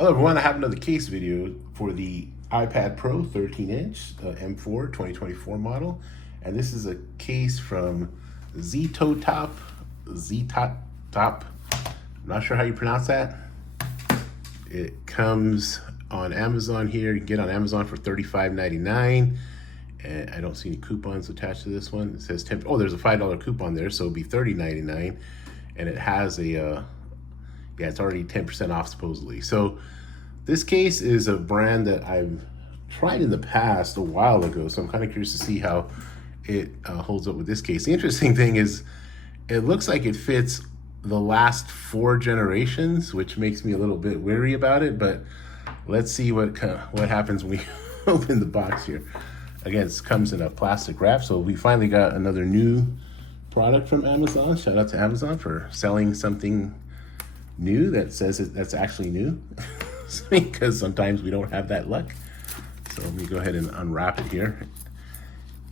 Hello everyone, I have another case video for the iPad Pro 13-inch M4 2024 model. And this is a case from Ztotop, I'm not sure how you pronounce that. It comes on Amazon here. You can get it on Amazon for $35.99. And I don't see any coupons attached to this one. It says 10, oh, there's a $5 coupon there, so it'll be $30.99. And it has a, yeah, it's already 10% off supposedly. So this case is a brand that I've tried in the past a while ago, so I'm kind of curious to see how it holds up with this case. The interesting thing is it looks like it fits the last 4 generations, which makes me a little bit weary about it, but let's see what happens when we open the box here. Again, it comes in a plastic wrap, so we finally got another new product from Amazon. Shout out to Amazon for selling something new that says that's actually new, because sometimes we don't have that luck. So let me go ahead and unwrap it here.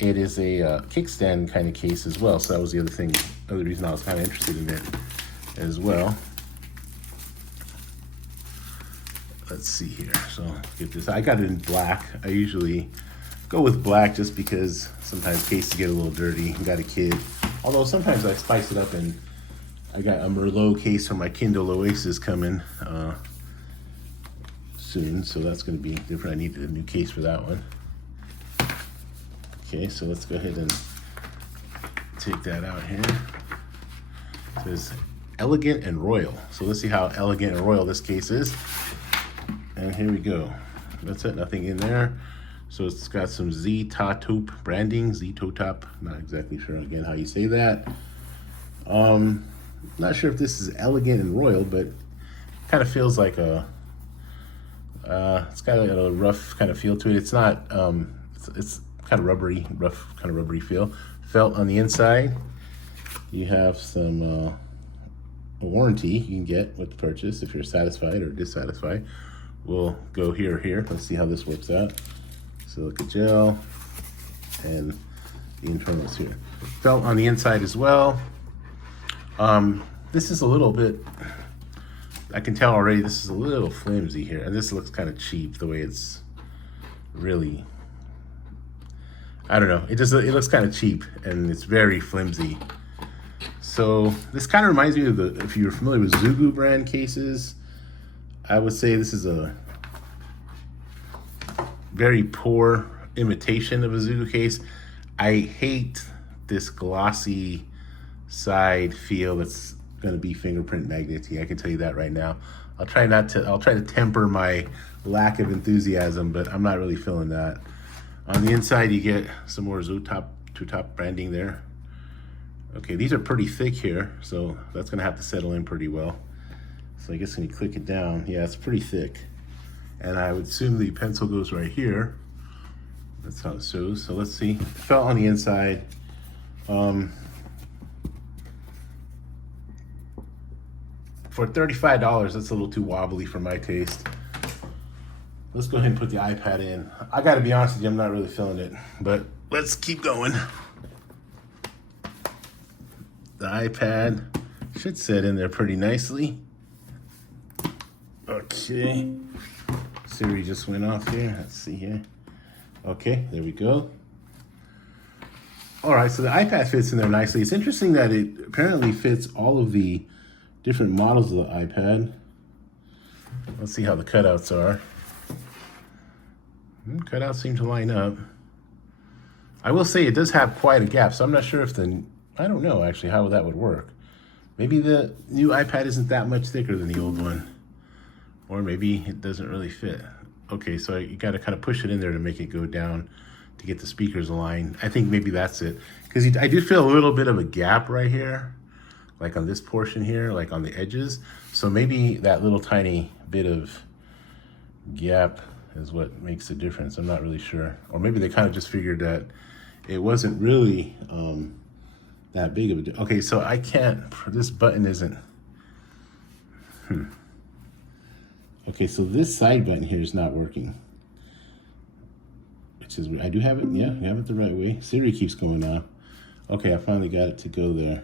It is a kickstand kind of case as well, so that was the other reason I was kind of interested in it as well. Let's see here. So get this. I got it in black. I usually go with black just because sometimes cases get a little dirty. I got a kid. Although sometimes I spice it up, and I got a Merlot case from my Kindle Oasis coming soon, so that's going to be different. I needed a new case for that one. Okay, so let's go ahead and take that out here. It says elegant and royal. So let's see how elegant and royal this case is. And here we go. That's it, nothing in there. So it's got some Ztotop branding, Ztotop, not exactly sure again how you say that. Not sure if this is elegant and royal, but kind of feels like it's got a rough kind of feel to it. It's not, it's kind of rubbery, rough kind of rubbery feel. Felt on the inside. You have some a warranty you can get with the purchase if you're satisfied or dissatisfied. We'll go here or here. Let's see how this works out. Silica gel and the internals here. Felt on the inside as well. This is a little bit, I can tell already this is a little flimsy here, and this looks kind of cheap the way it's really, I don't know, it looks kind of cheap, and it's very flimsy. So this kind of reminds me of if you're familiar with Zugu brand cases, I would say this is a very poor imitation of a Zugu case. I hate this glossy side feel that's going to be fingerprint magnety. I can tell you that right now. I'll try to temper my lack of enthusiasm, but I'm not really feeling that. On the inside, you get some more Ztotop branding there. Okay, these are pretty thick here, so that's going to have to settle in pretty well. So I guess when you click it down, yeah, it's pretty thick. And I would assume the pencil goes right here. That's how it shows. So let's see. It felt on the inside. For $35, that's a little too wobbly for my taste. Let's go ahead and put the iPad in. I gotta be honest with you, I'm not really feeling it, but let's keep going. The iPad should sit in there pretty nicely. Okay. Siri just went off here. Let's see here. Okay, there we go. All right, so the iPad fits in there nicely. It's interesting that it apparently fits all of the different models of the iPad. Let's see how the cutouts are. Cutouts seem to line up. I will say it does have quite a gap, so I'm not sure if I don't know actually how that would work. Maybe the new iPad isn't that much thicker than the old one. Or maybe it doesn't really fit. Okay, so you gotta kind of push it in there to make it go down to get the speakers aligned. I think maybe that's it. Because I do feel a little bit of a gap right here, like on this portion here, like on the edges. So maybe that little tiny bit of gap is what makes the difference. I'm not really sure. Or maybe they kind of just figured that it wasn't really that big of a, okay, so I can't, this button isn't, Okay, so this side button here is not working. Which is, I do have it, yeah, I have it the right way. Siri keeps going off. Okay, I finally got it to go there.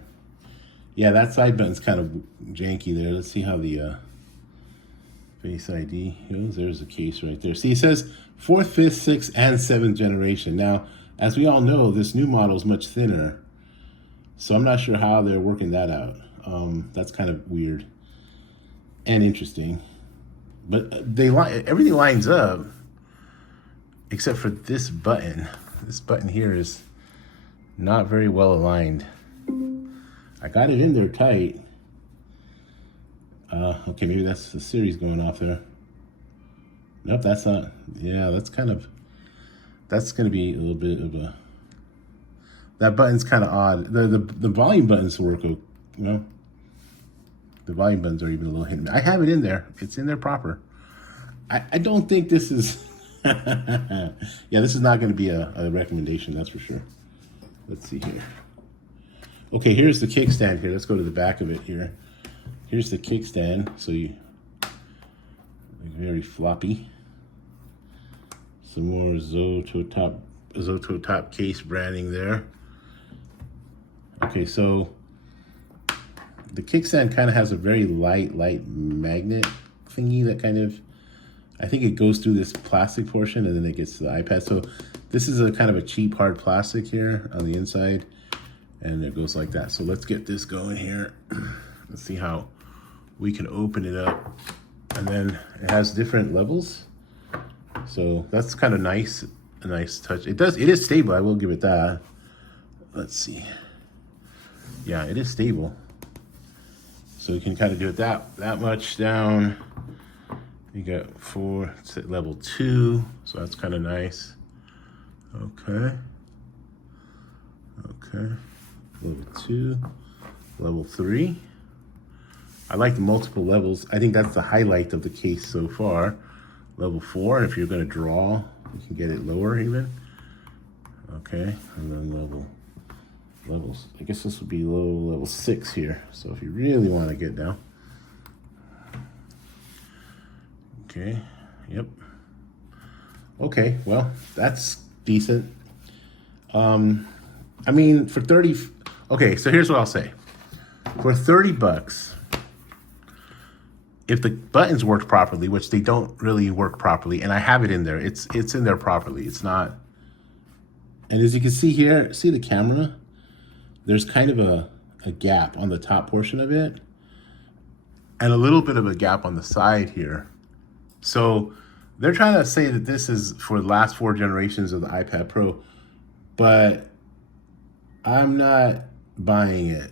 Yeah, that side button's kind of janky there. Let's see how the Face ID. There's a case right there. See, it says 4th, 5th, 6th, and 7th generation. Now, as we all know, this new model is much thinner. So I'm not sure how they're working that out. That's kind of weird and interesting. But everything lines up except for this button. This button here is not very well aligned. I got it in there tight. Okay, maybe that's the series going off there. Nope, that's not. Yeah, that's going to be a little bit of a, that button's kind of odd. The volume buttons work, you know. The volume buttons are even a little hidden. I have it in there. It's in there proper. I don't think this is, yeah, this is not going to be a recommendation, that's for sure. Let's see here. Okay, here's the kickstand here. Let's go to the back of it here. Here's the kickstand. So very floppy. Some more Ztotop case branding there. Okay, so the kickstand kind of has a very light magnet thingy that kind of, I think it goes through this plastic portion and then it gets to the iPad. So this is a kind of a cheap hard plastic here on the inside, and it goes like that. So let's get this going here. Let's see how we can open it up. And then it has different levels. So that's kind of nice, a nice touch. It is stable, I will give it that. Let's see. Yeah, it is stable. So you can kind of do it that much down. You got 4, it's at level 2, so that's kind of nice. Okay. Okay. Level 2, level 3. I like the multiple levels. I think that's the highlight of the case so far. Level 4, if you're going to draw, you can get it lower even. Okay, and then levels. I guess this would be level 6 here. So if you really want to get down. Okay, yep. Okay, well, that's decent. I mean, for 30, okay, so here's what I'll say. For 30 bucks, if the buttons worked properly, which they don't really work properly, and I have it in there, it's in there properly. It's not, and as you can see here, see the camera? There's kind of a gap on the top portion of it, and a little bit of a gap on the side here. So they're trying to say that this is for the last 4 generations of the iPad Pro, but I'm not buying it.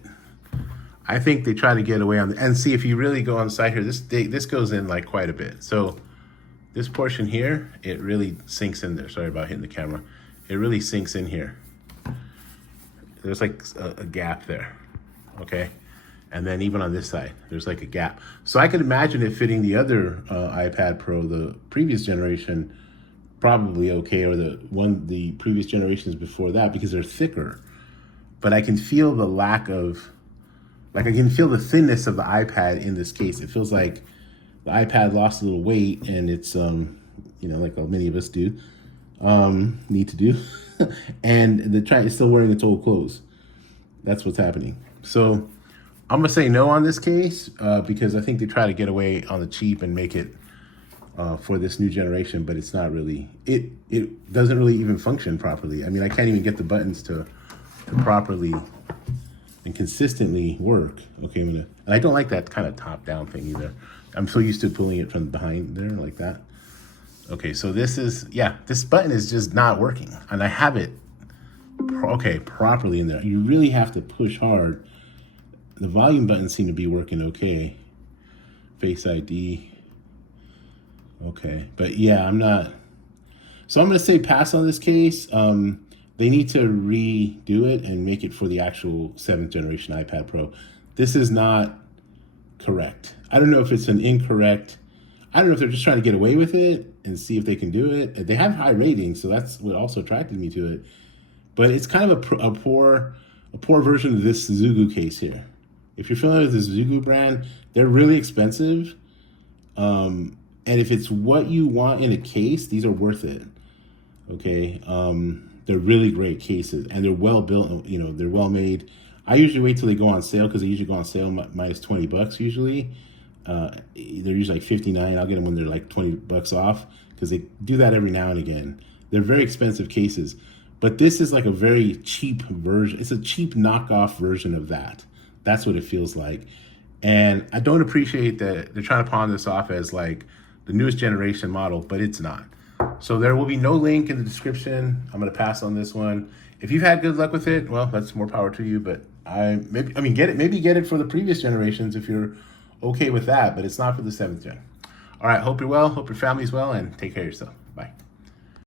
I think they try to get away on and see if you really go on the side here, this goes in like quite a bit. So this portion here, it really sinks in there. Sorry about hitting the camera. It really sinks in here. There's like a gap there, okay? And then even on this side, there's like a gap. So I could imagine it fitting the other iPad Pro, the previous generation, probably okay, or the previous generations before that, because they're thicker. But I can feel the lack of, like I can feel the thinness of the iPad in this case. It feels like the iPad lost a little weight, and it's, you know, like many of us do, need to do. And it's still wearing its old clothes. That's what's happening. So I'm gonna say no on this case because I think they try to get away on the cheap and make it for this new generation, but it's not really, it doesn't really even function properly. I mean, I can't even get the buttons to properly and consistently work. Okay, and I don't like that kind of top down thing either. I'm so used to pulling it from behind there like that. Okay, so this is, yeah, this button is just not working, and I have it properly in there. You really have to push hard. The volume buttons seem to be working okay. Face ID. Okay, but yeah, I'm not. So I'm gonna say pass on this case. They need to redo it and make it for the actual 7th generation iPad Pro. This is not correct. I don't know if it's an incorrect, I don't know if they're just trying to get away with it and see if they can do it. They have high ratings, so that's what also attracted me to it. But it's kind of a poor version of this Zugu case here. If you're familiar with this Zugu brand, they're really expensive. And if it's what you want in a case, these are worth it. Okay. They're really great cases, and they're well built, you know, they're well made. I usually wait till they go on sale because they usually go on sale minus 20 bucks usually. They're usually like 59. I'll get them when they're like 20 bucks off, because they do that every now and again. They're very expensive cases, but this is like a very cheap version. It's a cheap knockoff version of that. That's what it feels like. And I don't appreciate that they're trying to pawn this off as like the newest generation model, but it's not. So there will be no link in the description. I'm going to pass on this one. If you've had good luck with it, well, that's more power to you. But maybe get it for the previous generations if you're okay with that. But it's not for the 7th gen. All right. Hope you're well. Hope your family's well, and take care of yourself.